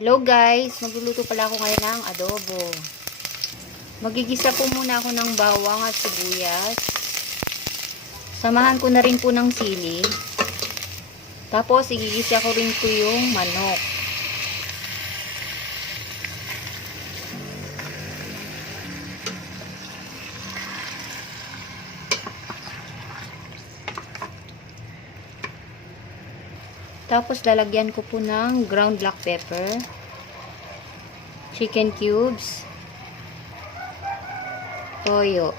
Hello guys, magluluto pala ako ngayon ng adobo. Magigisa po muna ako ng bawang at sibuyas. Samahan ko na rin po ng sili. Tapos igigisa ko rin po yung manok. Tapos lalagyan ko po ng ground black pepper, chicken cubes, toyo.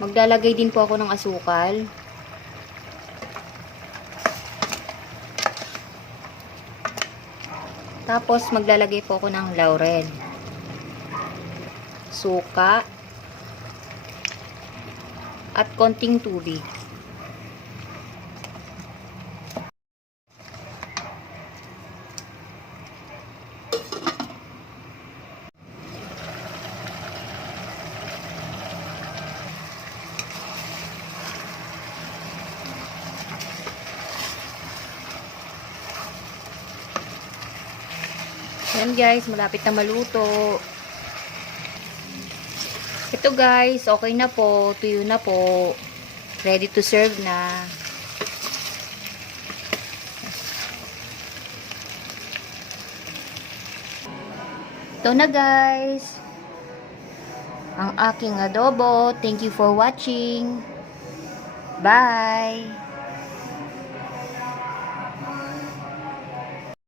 Maglalagay din po ako ng asukal. Tapos maglalagay po ako ng laurel, suka, at konting tubig. Yan guys, malapit na maluto. Ito guys, okay na po. Tuyo na po. Ready to serve na. Ito na guys. Ang aking adobo. Thank you for watching. Bye!